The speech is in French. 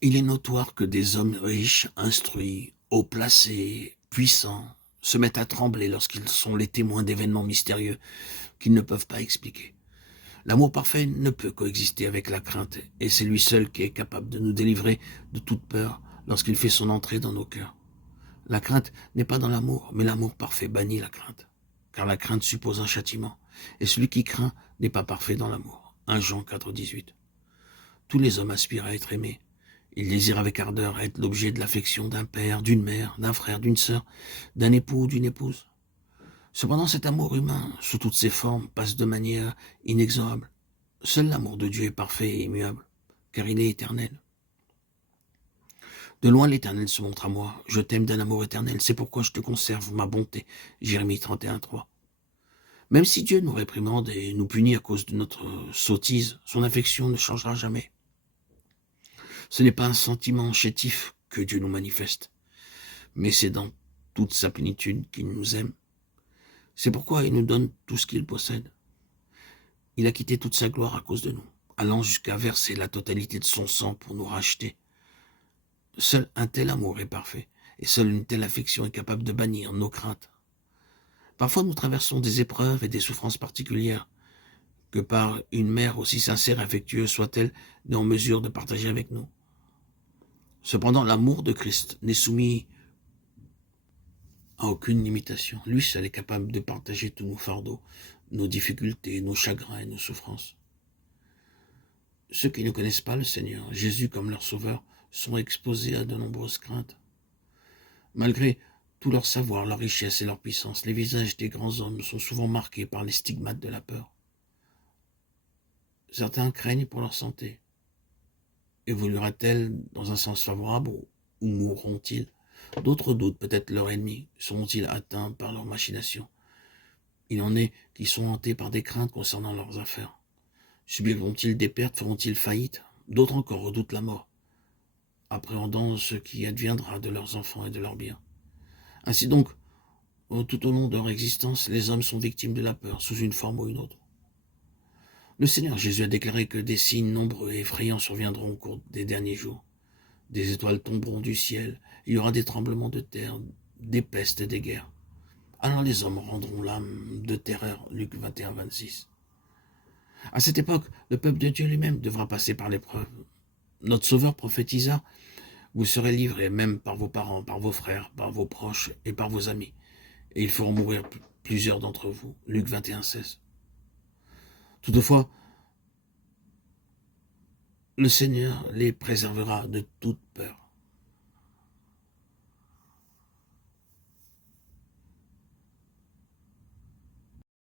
Il est notoire que des hommes riches, instruits, haut placés, puissants, se mettent à trembler lorsqu'ils sont les témoins d'événements mystérieux qu'ils ne peuvent pas expliquer. L'amour parfait ne peut coexister avec la crainte, et c'est lui seul qui est capable de nous délivrer de toute peur lorsqu'il fait son entrée dans nos cœurs. La crainte n'est pas dans l'amour, mais l'amour parfait bannit la crainte, car la crainte suppose un châtiment, et celui qui craint n'est pas parfait dans l'amour. 1 Jean 4,18. Tous les hommes aspirent à être aimés. Ils désirent avec ardeur être l'objet de l'affection d'un père, d'une mère, d'un frère, d'une sœur, d'un époux ou d'une épouse. Cependant, cet amour humain, sous toutes ses formes, passe de manière inexorable. Seul l'amour de Dieu est parfait et immuable, car il est éternel. De loin l'Éternel se montre à moi. Je t'aime d'un amour éternel, c'est pourquoi je te conserve ma bonté. Jérémie 31,3. Même si Dieu nous réprimande et nous punit à cause de notre sottise, son affection ne changera jamais. Ce n'est pas un sentiment chétif que Dieu nous manifeste, mais c'est dans toute sa plénitude qu'il nous aime. C'est pourquoi il nous donne tout ce qu'il possède. Il a quitté toute sa gloire à cause de nous, allant jusqu'à verser la totalité de son sang pour nous racheter. Seul un tel amour est parfait, et seule une telle affection est capable de bannir nos craintes. Parfois nous traversons des épreuves et des souffrances particulières, que par une mère aussi sincère et affectueuse soit-elle, n'est en mesure de partager avec nous. Cependant, l'amour de Christ n'est soumis à aucune limitation. Lui seul est capable de partager tous nos fardeaux, nos difficultés, nos chagrins et nos souffrances. Ceux qui ne connaissent pas le Seigneur, Jésus comme leur sauveur, sont exposés à de nombreuses craintes. Malgré tout leur savoir, leur richesse et leur puissance, les visages des grands hommes sont souvent marqués par les stigmates de la peur. Certains craignent pour leur santé. Évoluera-t-elle dans un sens favorable ou mourront-ils? D'autres doutent, peut-être leurs ennemis seront-ils atteints par leurs machinations? Il en est qui sont hantés par des craintes concernant leurs affaires. Subiront-ils des pertes? Feront-ils faillite? D'autres encore redoutent la mort, appréhendant ce qui adviendra de leurs enfants et de leurs biens. Ainsi donc, tout au long de leur existence, les hommes sont victimes de la peur, sous une forme ou une autre. Le Seigneur Jésus a déclaré que des signes nombreux et effrayants surviendront au cours des derniers jours. Des étoiles tomberont du ciel, il y aura des tremblements de terre, des pestes et des guerres. Alors les hommes rendront l'âme de terreur, Luc 21, 26. À cette époque, le peuple de Dieu lui-même devra passer par l'épreuve. Notre Sauveur prophétisa: vous serez livrés même par vos parents, par vos frères, par vos proches et par vos amis. Et ils feront mourir plusieurs d'entre vous. Luc 21, 16. Toutefois, le Seigneur les préservera de toute peur.